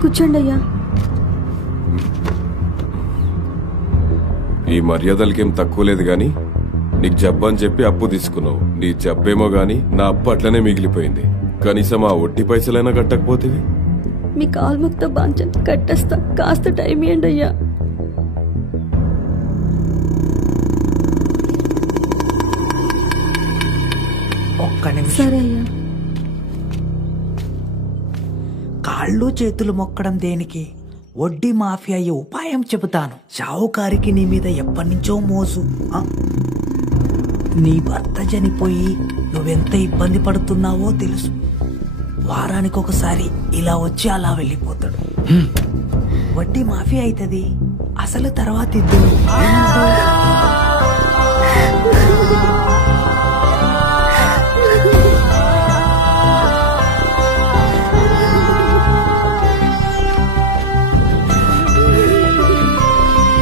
కూర్చోండి అయ్యా. ఈ మర్యాదలకేం తక్కువ లేదు గాని నీకు జబ్బు అని చెప్పి అప్పు తీసుకున్నావు. నీ జబ్బేమో గాని నా అప్పు అట్లనే మిగిలిపోయింది. కనీసం ఆ వడ్డీ పైసలైనా కట్టకపోతేవి. మీ కాల్ముక్త బాంచన్ కట్టేస్తా, కాస్త టైం ఇవ్వండి అయ్యా. ఒక్క నిమిషం. సరే అయ్యా. కాళ్ళు చేతులు మొక్కడం దేనికి? వడ్డీ మాఫియా అయ్యే ఉపాయం చెబుతాను. షావుకారికి నీ మీద ఎప్పటినుంచో మోసు. నీ భర్త చనిపోయి నువ్వెంత ఇబ్బంది పడుతున్నావో తెలుసు. వారానికి ఒకసారి ఇలా వచ్చి అలా వెళ్ళిపోతాడు. వడ్డీ మాఫియా అవుతుంది. అసలు తర్వాత ఇద్దరు